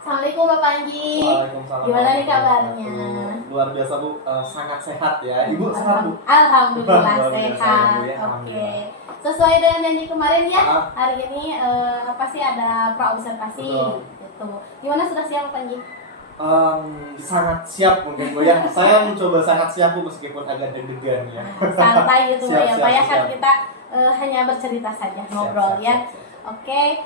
Assalamualaikum Bapak Panji. Waalaikumsalam. Gimana nih kabarnya? Luar biasa Bu, sangat sehat ya. Ibu sehat Bu? Alhamdulillah Luar biasa, sehat. Bu, ya. Oke. Alhamdulillah. Sesuai dengan janji kemarin ya, Ah. hari ini apa sih ada pra-observasi gitu. Gimana, sudah siap Bapak Panji? Sangat siap mungkin Bu ya. Saya mencoba sangat siap Bu meskipun agak deg-degan ya. Santai gitu Siap, ya, siap, Pak ya, kan siap. kita hanya bercerita saja, ngobrol Siap, ya. siap, siap. Oke,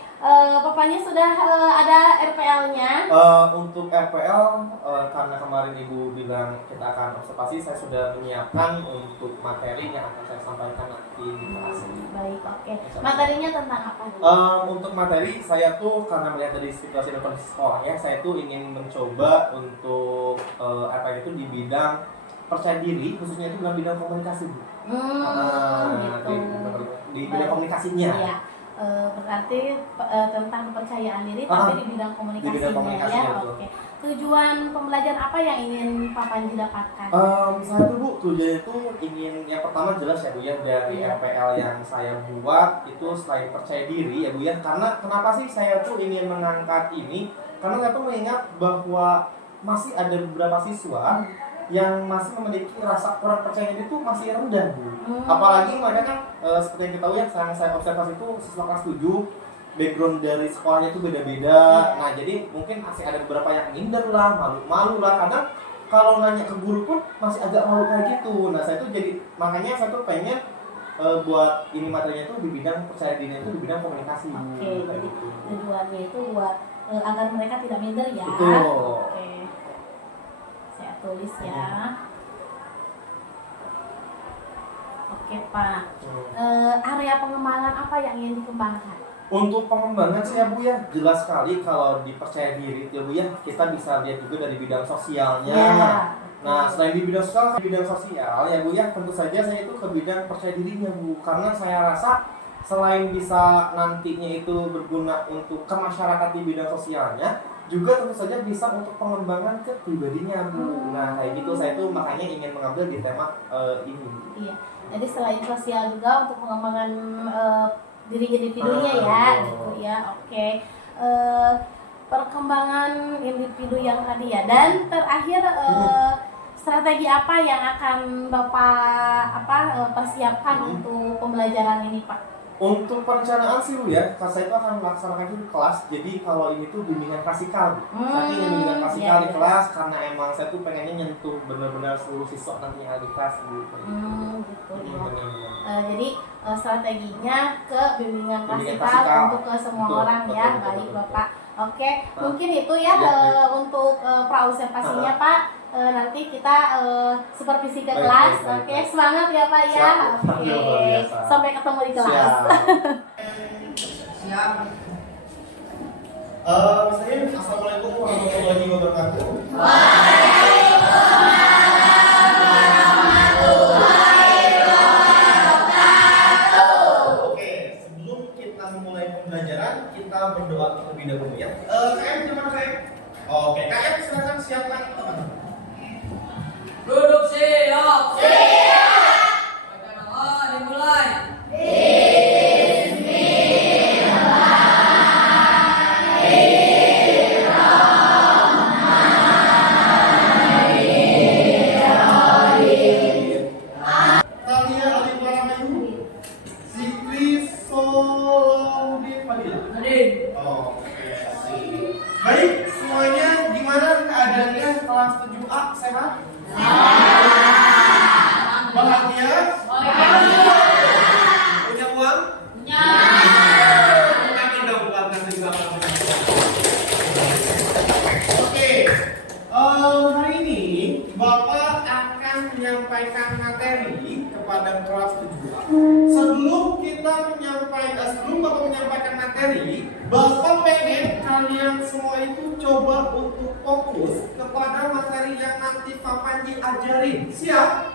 Bapaknya sudah ada RPL-nya. Untuk RPL, karena kemarin Ibu bilang kita akan observasi, saya sudah menyiapkan untuk materi yang akan saya sampaikan nanti di kelas ini. Baik, oke. Materinya tentang apa nih? Untuk materi, saya tuh karena melihat dari situasi dan kondisi sekolah ya, saya tuh ingin mencoba untuk RPL itu di bidang percaya diri, khususnya itu dalam bidang komunikasi Bu. Gitu. Di bidang komunikasinya. Iya. Berarti tentang kepercayaan diri tapi di bidang komunikasinya, di bidang komunikasinya, ya. betul. Oke. Tujuan pembelajaran apa yang ingin Pak Panji dapatkan? Saya tuh Bu, tujuannya itu ingin yang pertama jelas ya Bu ya, dari RPL yang saya buat itu selain percaya diri ya Bu ya. Karena kenapa sih saya tuh ingin mengangkat ini? Karena saya tuh mengingat bahwa masih ada beberapa siswa yang masih memiliki rasa kurang percaya diri itu masih rendah Bu. Apalagi mereka kan seperti yang kita tahu ya, saya observasi itu siswa kelas 7, background dari sekolahnya itu beda-beda. Nah jadi mungkin masih ada beberapa yang minder lah, malu-malu lah. Kadang kalau nanya ke guru pun masih agak malu kayak gitu. Nah saya tuh jadi, makanya saya tuh pengen buat ini materinya itu di bidang percaya diri itu di bidang komunikasi. Oke, jadi tujuannya itu buat agar mereka tidak minder ya. Betul. Oke. Saya tulis ya. Oke Pak. Area pengembangan apa yang ingin dikembangkan? Untuk pengembangan sih ya Bu ya, jelas sekali kalau dipercaya diri ya Bu ya, kita bisa lihat juga dari bidang sosialnya. Nah selain di bidang sosial ya Bu ya, tentu saja saya itu ke bidang percaya dirinya Bu. Karena saya rasa selain bisa nantinya itu berguna untuk ke masyarakat di bidang sosialnya, juga tentu saja bisa untuk pengembangan ke pribadinya Bu. Nah kayak gitu, saya tuh makanya ingin mengambil di tema ini. Iya, jadi selain sosial juga untuk pengembangan diri individunya ya, gitu ya. Oke. Perkembangan individu yang tadi ya, dan terakhir strategi apa yang akan Bapak persiapkan untuk pembelajaran ini Pak? Untuk perencanaan sih Bu ya, saya itu akan melaksanakan itu di kelas. Jadi kalau ini tuh bimbingan klasikal Bu. Saya ingin bimbingan klasikal di kelas karena emang saya tuh pengennya nyentuh benar-benar seluruh siswa nanti yang ada di kelas Bu. Gitu ya. Jadi strateginya ke bimbingan klasikal untuk ke semua orang ya. Baik Bapak. Oke, mungkin itu ya untuk pra-observasinya Pak. Nanti kita supervisi ke kelas. Oke, semangat ya Pak ya. Oke, sampai ketemu di kelas. Siap. Assalamualaikum warahmatullahi wabarakatuh. Oke, sebelum kita memulai pembelajaran, kita berdoa terlebih dahulu ya. KM gimana KM? Oke, KM silakan siapkan teman-teman. Duduk siap. Baca doa dimulai. Talia Alif Lam Zikri Solombi Fadila. Hadir. Oke, sip. Baik, semuanya gimana keadaannya kelas 7A sehat? Bahagia? Punya uang? Amin dong buat kasih uang. Oke, hari ini Bapak akan menyampaikan materi kepada kelas 7A. Sebelum Bapak menyampaikan materi, Bapak pengen kalian semua itu coba untuk fokus kepada materi yang nanti Pak Panji ajarin. Siap?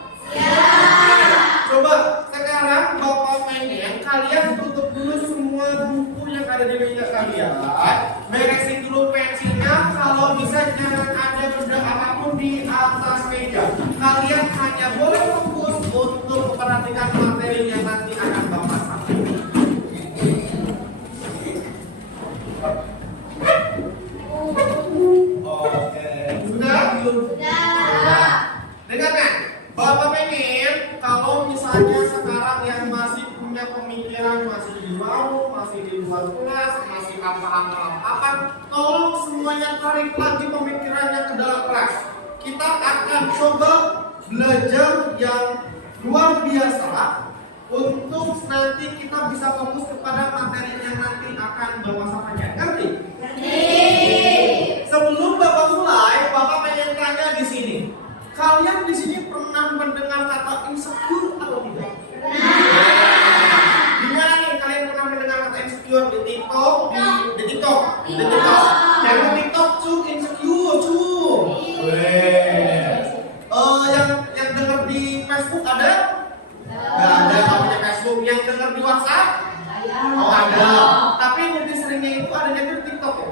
Coba sekarang Bapak pengen kalian tutup dulu semua buku yang ada di meja kalian. Beresin dulu pensilnya, kalau bisa jangan ada benda apapun di atas meja. Kalian hanya boleh fokus untuk memperhatikan materi yang nanti akan Bapak sampaikan. masih di warung, masih di luar kelas, masih apa-apa, tolong semuanya tarik lagi pemikirannya ke dalam kelas. Kita akan coba belajar yang luar biasa untuk nanti kita bisa fokus kepada materi yang nanti akan Bapak sampaikan. Ngerti? Sebelum Bapak mulai, Bapak pengen tanya di sini. Kalian di sini pernah mendengar kata insecure atau tidak? Gimana nih kalian pernah mendengar kata insecure di TikTok? Di TikTok. Yang di TikTok tuh insecure tuh. Yang dengar di Facebook ada? Nggak ada. Namanya Facebook. Yang dengar di WhatsApp? Oh ada. Tapi yang lebih seringnya itu adanya di TikTok ya?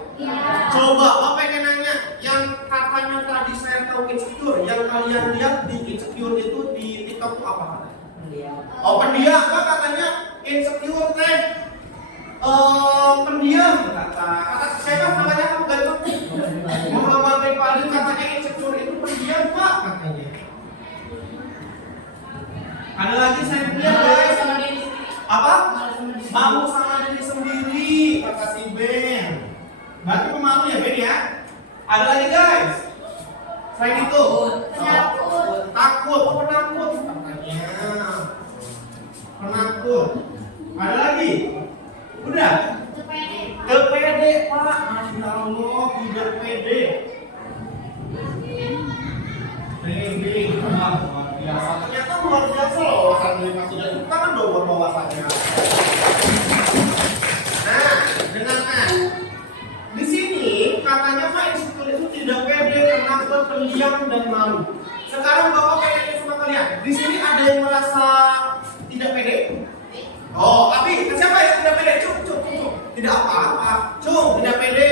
Coba Bapak pengen nanya, yang katanya tadi saya tahu insecure, yang kalian lihat di insecure itu di TikTok itu apa katanya? Oh pendiam, Pak katanya insecure teh pendiam kata siapa namanya kamu ganteng? Muhammad Rifali katanya insecure itu pendiam Pak katanya. Ada lagi saya lihat guys. Apa? Malu sama diri sendiri kata si Ben. Berarti pemalu ya Ben ya? Ada lagi guys. Selain itu takut, penakut katanya. Penakut. Ada lagi? Udah? Pede Pak. Masya Allah, tidak pede. Pede, luar biasa. Ternyata luar biasa loh. Sambil masih ada tangan dong buat wawasannya. Nah, dengarkan. Di sini katanya Pak insecure itu tidak pede, penakut, pendiam dan malu. Sekarang Bapak pengen sama kalian. Di sini ada yang merasa tidak pede? Oh, tapi siapa yang tidak pede? Cuk. Tidak apa-apa. Cuk, tidak pede.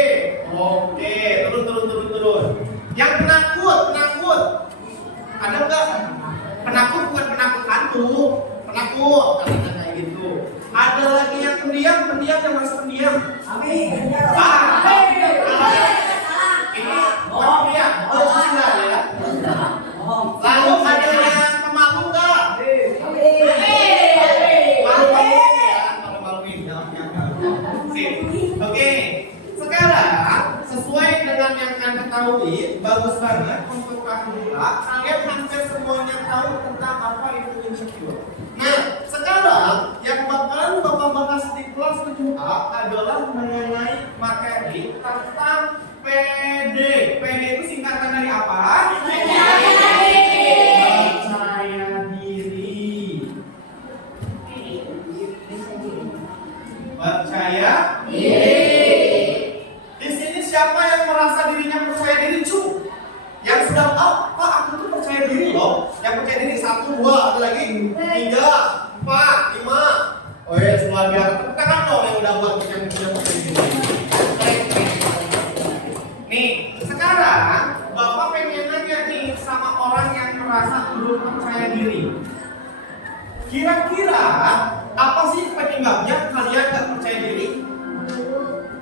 Oke, turun. Yang penakut. Ada enggak? Penakut bukan penakut hantu. Penakut, katanya kayak gitu. Ada lagi yang pendiam yang merasa pendiam. Amin. Ini pendiam. Sudah ya. Lalu ada yang pemalu enggak? Oke, sekarang sesuai dengan yang kalian ketahui, bagus banget untuk pemula. Kalian hampir semuanya tahu tentang apa itu insecure. Nah, sekarang yang bakalan Bapak bahas di kelas 7A adalah mengenai materi tentang PD. PD itu singkatan dari apa? Percaya diri. Di sini siapa yang merasa dirinya percaya diri? Cu. Yang sudah Pak aku tuh percaya diri loh. Yang percaya diri 1, 2, ada lagi 3, 4, 5. Oh ya, luar biasa. Tepuk tangan dong yang udah buat yang sudah percaya diri. Nih, sekarang Bapak pengen nanya nih sama orang yang merasa belum percaya diri. Kira-kira apa sih penyebabnya kalian gak percaya diri?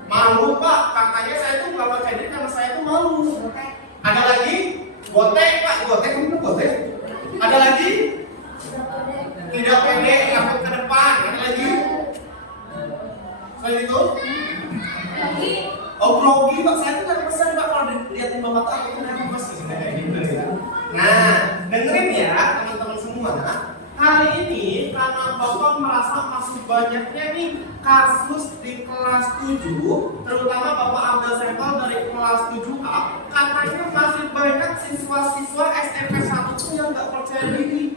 Malu Pak, katanya saya tuh gak percaya diri karena saya tuh malu. Ada lagi? Gotek Pak, gotek. Ada lagi? Tidak pede, takut ke depan. Ada lagi? Selain itu? Oh grogi Pak, saya tuh gak pesan Pak kalau dilihatin Bapak aku kenapa pasti kayak gitu ya. Nah, dengerin ya teman-teman semua. Kali ini karena Bapak merasa masih banyaknya nih kasus di kelas 7, terutama Bapak ambil sampel dari kelas 7A, katanya masih banyak siswa-siswa SMP 1 tuh yang gak percaya diri.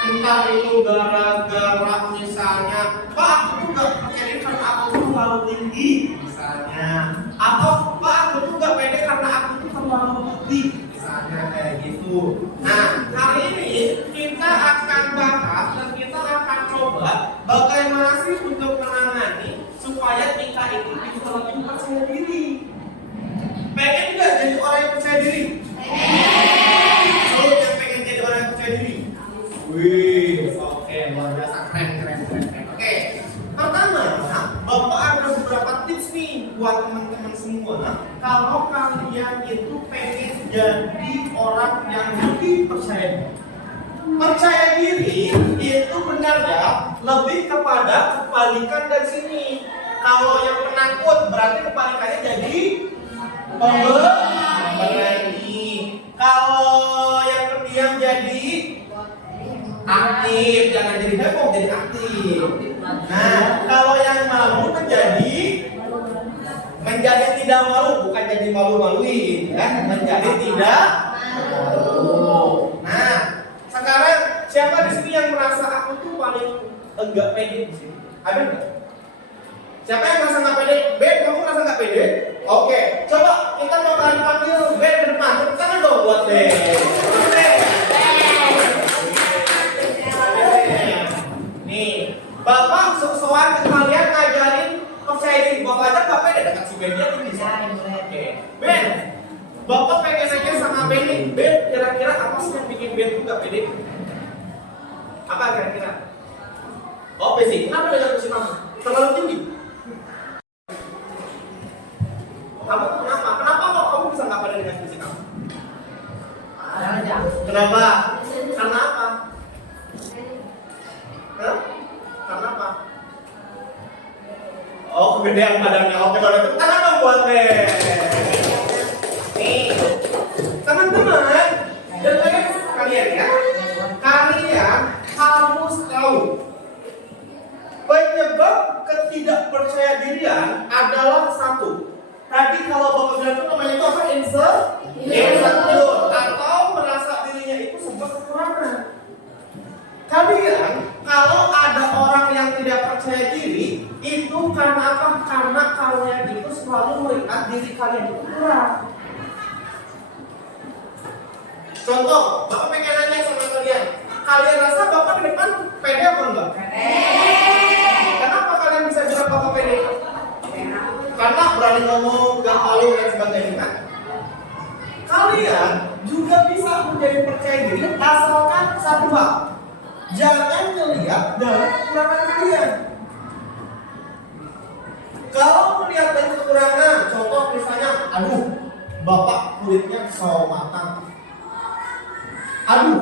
Entah itu gara-gara misalnya, Pak aku tuh gak percaya diri karena aku tuh terlalu tinggi misalnya, atau Pak aku tuh gak pede karena aku tuh terlalu putih misalnya kayak gitu. Nah, hari ini kita akan bahas dan kita akan coba bagaimana sih untuk menangani supaya kita itu bisa lebih percaya diri. Pengen nggak jadi orang yang percaya diri? Pengen. Yang pengen jadi orang yang percaya diri? Wih, oke, luar biasa, keren. Oke, pertama, Bapak ada beberapa tips nih buat teman-teman semua. Kalau kalian itu pengen jadi orang yang lebih percaya diri. Percaya diri itu benar ya, lebih kepada kebalikan dari sini. Kalau yang penakut berarti kebalikannya jadi pemberani. Kalau yang pendiam jadi aktif, jangan jadi heboh, jadi aktif. Nah, kalau yang malu menjadi tidak malu, bukan jadi malu-maluin, ya. Menjadi tidak malu. Nah, sekarang siapa di sini yang merasa aku tuh paling enggak pede di sini? Ada enggak? Siapa yang merasa nggak pede? Ben, kamu merasa nggak pede? Oke, coba kita bakalan panggil Ben ke depan. Tepuk tangan dong buat Ben. Nih, Bapak sok-sokan ke kalian ngajarin percaya diri. Bapak aja nggak pede dekat si Ben dia tinggi. Oke, Ben, Bapak pengen nanya sama Ben nih. Ben, kira-kira apa sih yang bikin Ben tuh nggak pede? Apa kira-kira? Oh, fisik. Kenapa dengan fisik kamu? Terlalu tinggi. Kamu kenapa? Kenapa kok kamu bisa nggak pede dengan fisik kamu? Kenapa? Karena apa? Hah? Karena apa? Oh, kegedean badannya. Oke, baru itu tangan dong buat Ben. Nih, teman-teman, dengerin kalian ya. Kalian harus tahu penyebab ketidakpercayadirian adalah satu. Tadi kalau Bapak bilang itu namanya itu apa? Insecure atau merasa dirinya itu sebuah kekurangan. Kalian kalau ada orang yang tidak percaya diri itu karena apa? Karena kalian itu selalu melihat diri kalian itu kurang. Contoh, Bapak pengen nanya sama kalian. Kalian rasa Bapak di depan pede apa enggak? Kenapa kalian bisa bilang Bapak pede? Karena berani ngomong, gak malu dan sebagainya. Kalian juga bisa menjadi percaya diri asalkan satu hal. Jangan melihat dari kekurangan kalian. Kalau melihat dari kekurangan, contoh misalnya, aduh, Bapak kulitnya sawo matang. Aduh,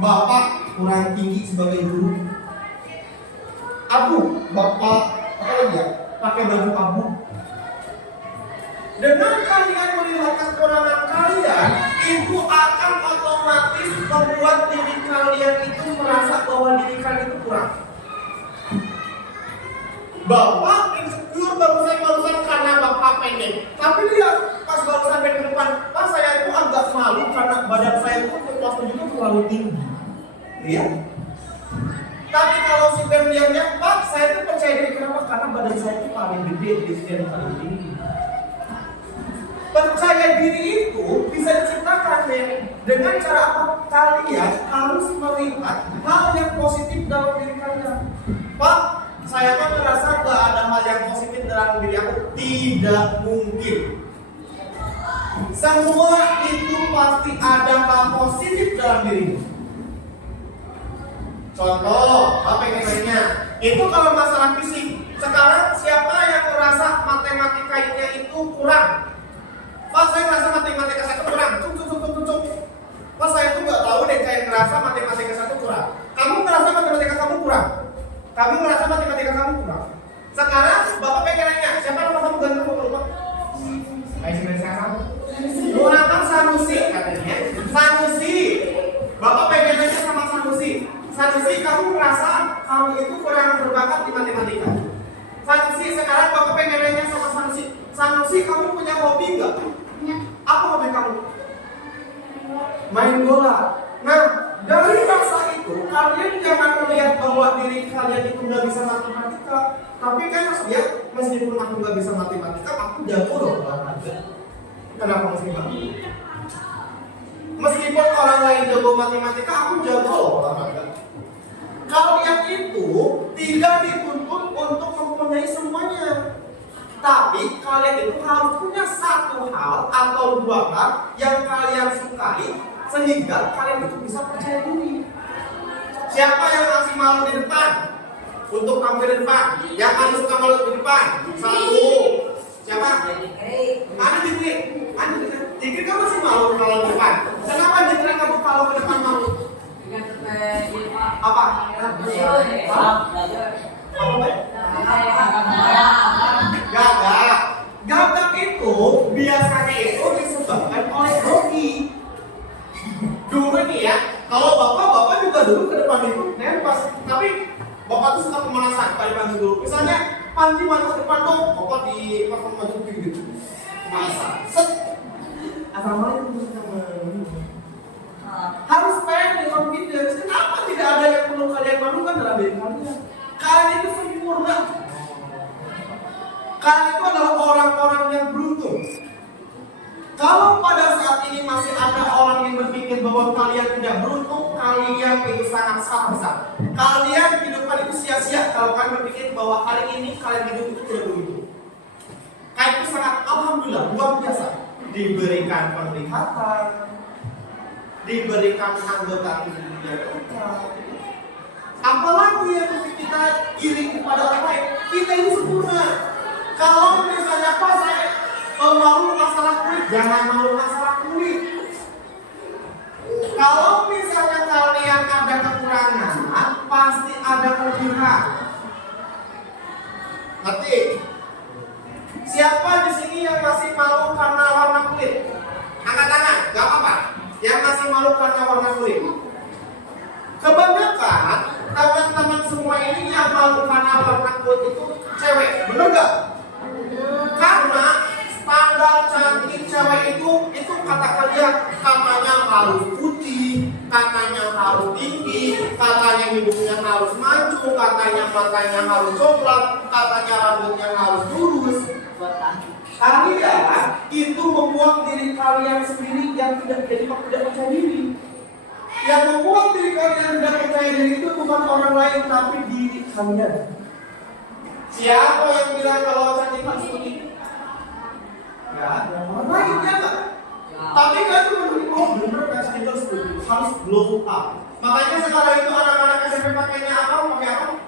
Bapak kurang tinggi sebagai guru. Aduh, Bapak apa lagi ya? Pakai baju abu. Dengan kalian melihat kekurangan kalian, itu akan otomatis membuat diri kalian itu merasa bahwa diri kalian itu kurang. Bapak insecure barusan karena Bapak pendek. Tapi lihat pas barusan ke depan, pas saya itu agak malu karena badan saya itu waktu itu terlalu tinggi. Iya. Tapi kalau si Ben diamnya, Pak, saya itu percaya diri kenapa? Karena badan saya itu paling gede di sini dan paling tinggi. Percaya diri itu bisa diciptakan ya dengan cara apa? Kalian harus melihat hal yang positif dalam diri kalian. Pak, saya kan merasa gak ada hal yang positif dalam diri aku. Tidak mungkin. Semua itu pasti ada hal positif dalam dirimu. Contoh, apa yang lainnya? Itu kalau masalah fisik. Sekarang siapa yang merasa matematikanya itu kurang? Pas saya merasa matematika saya kurang, cuk. Pas saya tuh nggak tahu deh kayak ngerasa matematika saya tuh kurang. Kamu ngerasa matematika kamu kurang? Kamu ngerasa matematika kamu kurang? Sekarang Bapak pengen nanya, siapa nama kamu ganti aku lupa? Ayo sekarang. Gunakan Sanusi katanya. Sanusi. Bapak pengen nanya sama Sanusi. Sanusi, kamu merasa kamu itu kurang berbakat di matematika? Sanusi, sekarang Bapak pengen nanya sama Sanusi. Sanusi, kamu punya hobi nggak? Apa hobi kamu? Main bola. Nah, dari rasa itu, kalian jangan melihat bahwa diri kalian itu nggak bisa matematika. Tapi kan ya, meskipun aku nggak bisa matematika, aku jago loh olahraga. Kenapa mesti kamu? Meskipun orang lain jago matematika, aku jago loh olahraga. Kalian itu tidak dituntut untuk mempunyai semuanya. Tapi kalian itu harus punya satu hal atau dua hal yang kalian sukai sehingga kalian itu bisa percaya diri. Siapa yang masih malu di depan? Untuk tampil di depan. Yang masih suka malu di depan. Satu. Siapa? Ada Dikri. Ada Dikri, kamu masih malu kalau di depan. Kenapa Dikri kamu kalau ke depan malu? Apa? Panji maju ke depan dong, Papa di pas maju gitu. Masa, set. Assalamualaikum teman-teman. Harus stand di confidence. Kenapa tidak ada yang perlu kalian malukan dalam diri kalian? Kalian itu sempurna. Kalian itu adalah orang-orang yang beruntung. Kalau pada saat ini masih ada orang yang berpikir bahwa kalian tidak beruntung, kalian itu sangat salah. Kalian kehidupan itu sia-sia kalau kalian berpikir bahwa hari ini kalian hidup itu tidak beruntung. Kalian itu sangat alhamdulillah luar biasa. Diberikan penglihatan, diberikan anggota tubuh yang lengkap. Apalagi yang kita iri kepada orang lain, kita ini sempurna. Kalau misalnya apa saya malu masalah kulit, jangan malu masalah kulit. Kalau misalnya kalian ada kekurangan, pasti ada kelebihan. Ngerti? Siapa di sini yang masih malu karena warna kulit? Angkat tangan, gak apa-apa. Yang masih malu karena warna kulit. Kebanyakan teman-teman semua ini yang malu karena warna kulit itu cewek, bener gak? Karena standar cantik cewek itu kata kalian, katanya harus putih, katanya harus tinggi, katanya hidungnya harus mancung, katanya matanya harus coklat, katanya rambutnya harus lurus. Kalian itu membuang diri kalian sendiri yang tidak percaya diri. Yang membuang diri kalian tidak percaya diri itu bukan orang lain tapi diri kalian. Siapa yang bilang kalau cantik harus putih? Ya, orang lain ya kan? Tapi kan itu benar kan cantik harus glow up. Makanya sekarang itu anak-anak SMP pakainya apa? Pakai apa?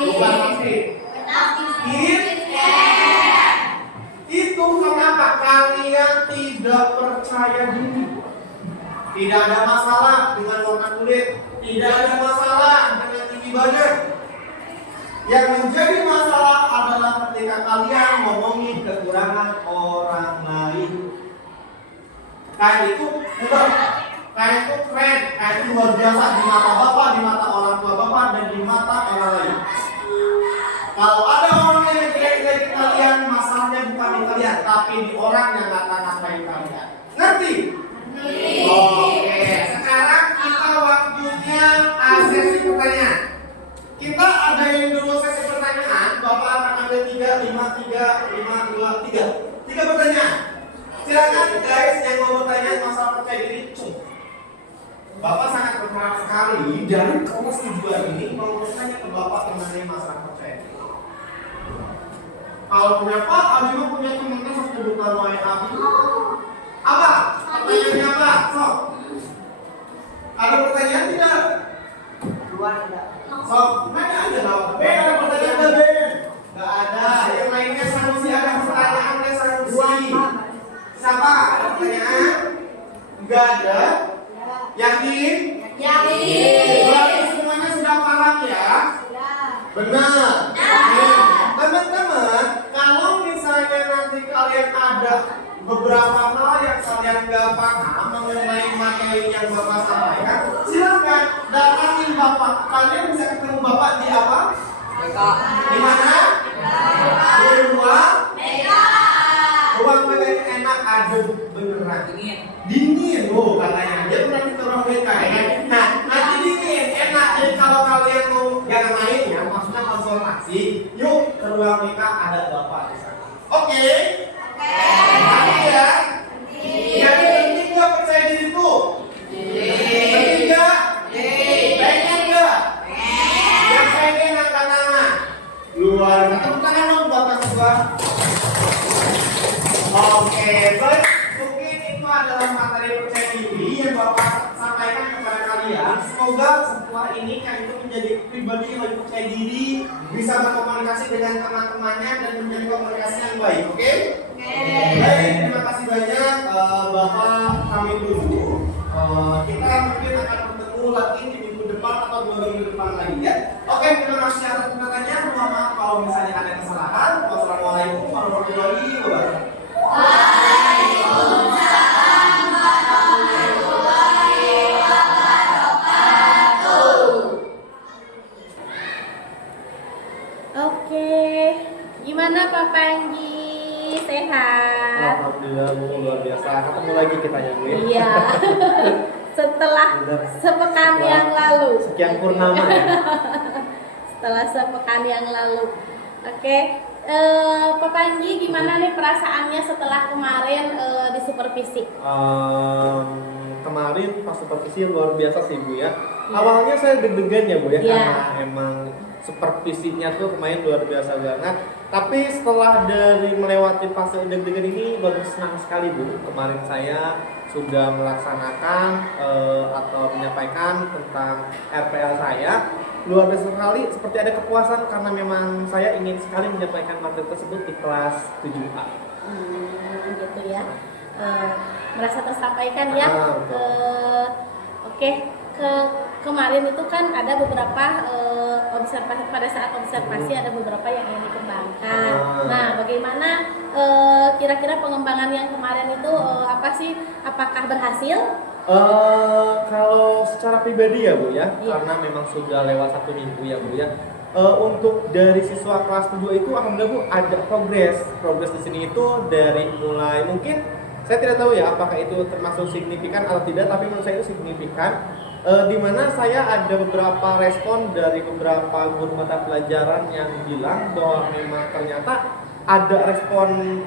Bukan plastik. Itu kenapa kalian tidak percaya diri. Tidak ada masalah dengan warna kulit, tidak ada masalah dengan tinggi badan. Yang menjadi masalah adalah ketika kalian ngomongin kekurangan orang lain. Kayak itu mudah, kayak itu keren, kayak itu luar biasa di mata bapak, di mata orang tua bapak, dan di mata orang lain. Kalau ada orang yang jelek-jelekin kalian, masalahnya bukan di kalian, tapi di orang yang ngata-ngatain kalian. Ngerti? Oke, sekarang kita waktunya sesi pertanyaan. Kita adain dulu sesi pertanyaan. Bapak akan ambil 3, 5, 2, 3 pertanyaan. Silakan guys yang mau bertanya masalah percaya diri. Bapak sangat berharap sekali dari kelas 7 ini mau bertanya ke Bapak mengenai masalah percaya diri. Kalau punya Pak, Abi punya teman-teman sebutan lain Abi. Apa? Pertanyaannya apa? Sok. Ada pertanyaan tidak? Dua ada. Sok, mana aja lah. Ada pertanyaan ada Ben? Gak ada. Yang lainnya Sanusi ada pertanyaan oleh Sanusi. Siapa? Ada pertanyaan? Gak ada. Yakin? Yakin. Berarti semuanya sudah paham ya? Benar. Teman-teman, kalau misalnya nanti kalian ada beberapa hal yang kalian gak paham mengenai materi yang Bapak sampaikan, silakan datangin Bapak. Kalian bisa ketemu Bapak di apa? Di mana? Di ruang ruang BK itu enak, adem, beneran dingin, oh katanya dia pernah kita ruang BK ya. Nah, nanti dingin, enak. Jadi kalau kalian mau yang lain ya, maksudnya konsultasi, yuk ke ruang BK, ada Bapak di sana. Oke? Ya. Yang penting gak percaya diri itu? Penting gak? Pengen gak? Yang pengen angkat tangan. Luar. Tepuk tangan dong Bapak semua. Oke, baik. Mungkin itu adalah materi percaya diri yang Bapak sampaikan kepada kalian. Semoga setelah ini kalian itu menjadi pribadi yang lebih percaya diri, bisa berkomunikasi dengan teman-temannya dan menjadi komunikasi yang baik. Oke? Baik, terima kasih banyak Bapak kami dulu. Kita mungkin akan bertemu lagi di minggu depan atau 2 minggu depan lagi ya. Oke, terima kasih atas perhatiannya. Mohon maaf kalau misalnya ada kesalahan. Wassalamualaikum warahmatullahi wabarakatuh. Waalaikumsalam warahmatullahi wabarakatuh. Oke. Gimana Pak Panji? Sehat? Alhamdulillah Bu, luar biasa. Ketemu lagi kita ya Bu ya. Iya. Setelah sepekan yang lalu. Sekian purnama ya. Setelah sepekan yang lalu. Oke. Pak Panji, gimana nih perasaannya setelah kemarin di supervisi? Kemarin pas supervisi luar biasa sih Bu ya. Iya. Awalnya saya deg-degan ya Bu ya, Iya. karena emang supervisinya tuh kemarin luar biasa banget. Tapi setelah dari melewati fase deg-degan ini baru senang sekali Bu. Kemarin saya sudah melaksanakan atau menyampaikan tentang RPL saya. Luar biasa sekali, seperti ada kepuasan karena memang saya ingin sekali menyampaikan materi tersebut di kelas 7A. Gitu ya. Merasa tersampaikan ya. Oke. Kemarin itu kan ada beberapa observasi, pada saat observasi ada beberapa yang ingin dikembangkan. Nah, bagaimana kira-kira pengembangan yang kemarin itu apa sih? Apakah berhasil? Kalau secara pribadi ya Bu ya, Iya. karena memang sudah lewat 1 minggu ya Bu ya. Untuk dari siswa kelas 7 itu alhamdulillah Bu ada progres di sini itu dari mulai mungkin saya tidak tahu ya apakah itu termasuk signifikan atau tidak, tapi menurut saya itu signifikan. Di mana saya ada beberapa respon dari beberapa guru mata pelajaran yang bilang bahwa memang ternyata ada respon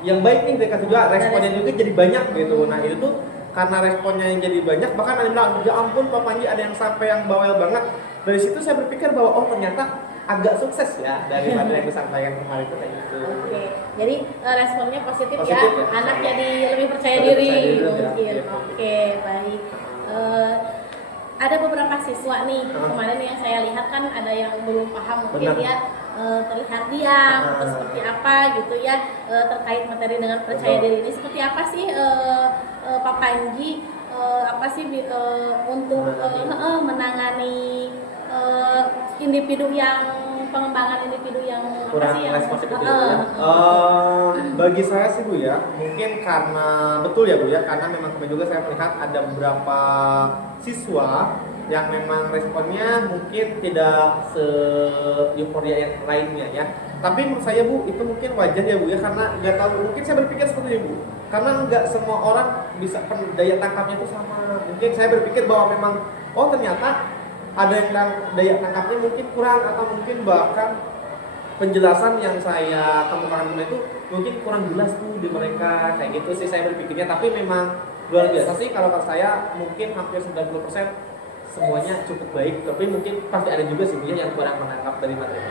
yang baik nih dari kelas 7, responnya juga jadi banyak gitu. Nah itu tuh karena responnya yang jadi banyak, bahkan ada yang bilang, ya ampun Pak Panji ada yang sampai yang bawel banget. Dari situ saya berpikir bahwa oh ternyata agak sukses ya daripada yang disampaikan kemarin itu kayak gitu. Oke, jadi responnya positif ya. Positif ya. Anak jadi lebih percaya Lebih diri percaya diri, mungkin. ya. Oke, baik. Ada beberapa siswa nih kemarin yang saya lihat kan ada yang belum paham mungkin Benar. dia terlihat diam atau seperti apa gitu ya terkait materi dengan percaya Betul. diri ini seperti apa sih Pak Panji apa sih untuk menangani individu yang pengembangan individu yang Kurang apa sih yang responsif itu ya. Bagi saya sih Bu ya, mungkin karena betul ya Bu ya, karena memang kemarin juga saya melihat ada beberapa siswa yang memang responnya mungkin tidak se-euforia yang lainnya ya. Tapi menurut saya Bu, itu mungkin wajar ya Bu ya, karena nggak tahu, mungkin saya berpikir seperti itu Bu, karena nggak semua orang bisa daya tangkapnya itu sama. Mungkin saya berpikir bahwa memang oh ternyata ada yang daya tangkapnya mungkin kurang, atau mungkin bahkan penjelasan yang saya kemukakan itu mungkin kurang jelas tuh di mereka, kayak gitu sih saya berpikirnya. Tapi memang luar biasa sih kalau kata saya, mungkin hampir 90% semuanya cukup baik, tapi mungkin pasti ada juga sih yang kurang menangkap dari materi.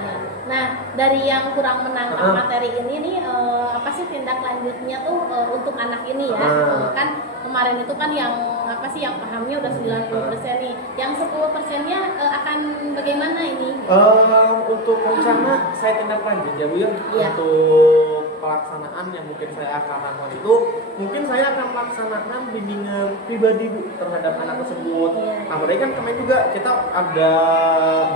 Nah, dari yang kurang menangkap materi ini nih apa sih tindak lanjutnya tuh untuk anak ini ya? Kan kemarin itu kan yang apa sih yang pahamnya udah 90% nih. Yang 10%-nya akan bagaimana ini? Untuk rencana saya tindak lanjut ya Bu ya. Iya. Untuk pelaksanaan yang mungkin saya akan lakukan itu, mungkin saya akan melaksanakan bimbingan pribadi Bu terhadap anak tersebut. Iya. Nah, mereka kan kemarin juga kita ada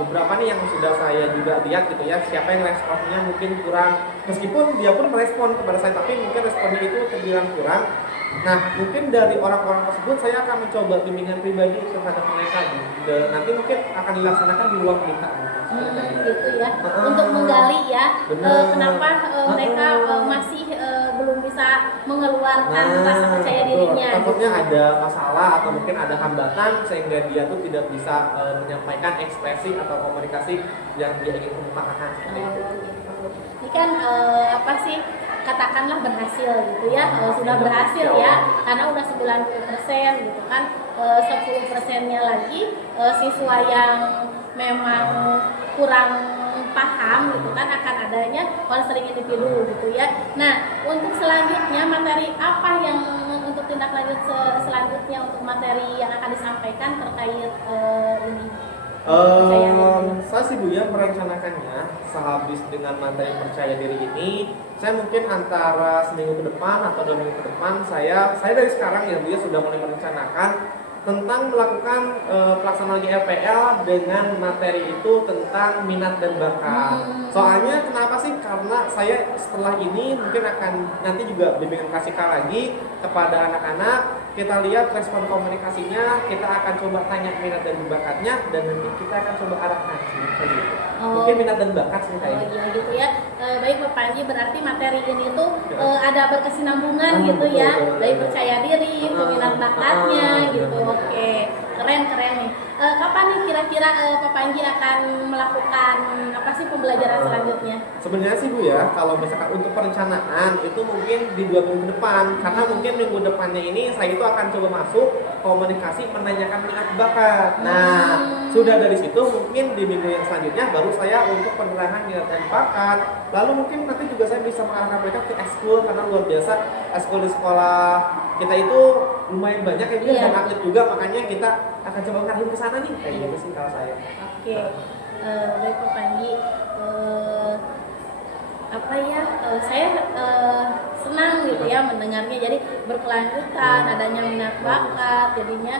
beberapa nih yang sudah saya juga lihat gitu ya, siapa yang responnya mungkin kurang, meskipun dia pun merespon kepada saya, tapi mungkin responnya itu terbilang kurang. Nah, mungkin dari orang-orang tersebut saya akan mencoba bimbingan pribadi terhadap mereka. Nanti mungkin akan dilaksanakan di ruang kita. Gitu ya. Untuk menggali ya kenapa mereka masih belum bisa mengeluarkan rasa percaya dirinya. Takutnya ada masalah atau mungkin ada hambatan sehingga dia tuh tidak bisa menyampaikan ekspresi atau komunikasi yang dia ingin kemukakan. Ini kan apa sih katakanlah berhasil gitu ya, sudah berhasil ya karena udah 90% gitu kan, 10%-nya lagi siswa yang memang kurang paham gitu kan akan adanya konseling individu gitu ya. Nah, untuk selanjutnya materi apa yang untuk tindak lanjut selanjutnya untuk materi yang akan disampaikan terkait ini? Saya sih Bu ya merencanakannya sehabis dengan materi percaya diri ini, saya mungkin antara seminggu ke depan atau 2 minggu ke depan saya dari sekarang ya Bu ya sudah mulai merencanakan tentang melakukan pelaksanaan lagi RPL dengan materi itu tentang minat dan bakat. Soalnya kenapa sih? Karena saya setelah ini mungkin akan nanti juga bimbingan klasika lagi kepada anak-anak kita lihat respon komunikasinya, kita akan coba tanya minat dan bakatnya, dan nanti kita akan coba arahkan gitu. Mungkin minat dan bakat sih kayaknya. Iya gitu ya. Baik Pak Panji, berarti materi ini tuh ada berkesinambungan gitu betul, ya. betul. Baik percaya diri, minat bakatnya gitu. Oke, keren nih. Kapan nih kira-kira Pak Panji akan melakukan apa sih pembelajaran selanjutnya? Sebenarnya sih Bu ya, kalau misalkan untuk perencanaan itu mungkin di 2 minggu depan, karena mungkin minggu depannya ini saya itu akan coba masuk komunikasi menanyakan minat bakat. Nah, sudah dari situ mungkin di minggu yang selanjutnya baru saya untuk penerangan minat dan bakat. Lalu mungkin nanti juga saya bisa mengarahkan mereka ke eskul, karena luar biasa eskul di sekolah kita itu lumayan banyak ya, Iya. dan aktif juga, makanya kita akan coba ngarahin ke sana nih, kayak gitu sih kalau saya. Oke, baik Pak Panji. Apa ya? Saya senang gitu ya mendengarnya. Jadi berkelanjutan, adanya minat bakat, jadinya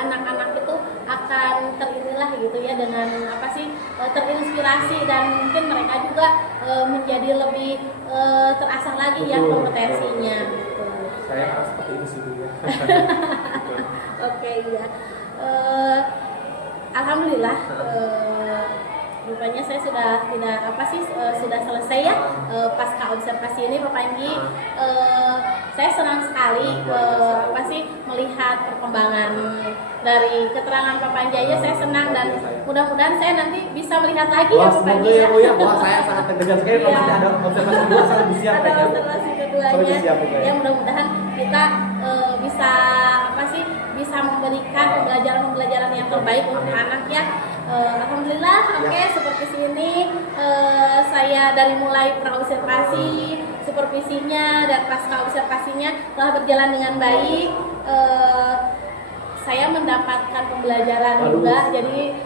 anak-anak itu akan terinilah gitu ya dengan apa sih terinspirasi, dan mungkin mereka juga menjadi lebih terasah lagi ya Betul, kompetensinya. Gitu. Saya harus seperti itu sih Bu ya. Oke, iya. Alhamdulillah. Rupanya saya sudah tidak sudah selesai ya pasca observasi ini Pak Panji. Saya senang sekali melihat perkembangan dari keterangan Pak Panji aja. Saya senang, dan mudah-mudahan saya nanti bisa melihat lagi ya Pak Semoga Panji ya Bu ya. Wah, saya sangat terkejar sekali kalau Iya. nanti ada observasi kedua, saya lebih siap ada kayaknya. observasi Saya keduanya. lebih siap Bu, kayaknya. Ya mudah-mudahan kita bisa memberikan pembelajaran yang terbaik untuk anak ya. Alhamdulillah, oke, seperti sini saya dari mulai praobservasi, supervisinya dan pasca observasinya telah berjalan dengan baik. Saya mendapatkan pembelajaran juga, jadi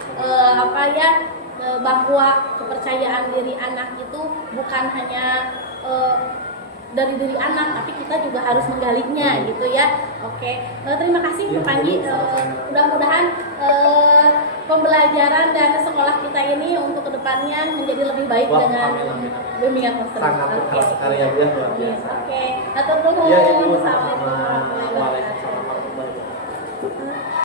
bahwa kepercayaan diri anak itu bukan hanya dari diri anak, tapi kita juga harus menggalinya gitu ya. Oke, terima kasih Pak Panji. Mudah-mudahan pembelajaran dan sekolah kita ini untuk kedepannya menjadi lebih baik dengan bimbingan tersebut. Sangat berharap sekali ya Bu ya, luar biasa. Oke, atur nuhun. Iya, Ibu, Assalamualaikum.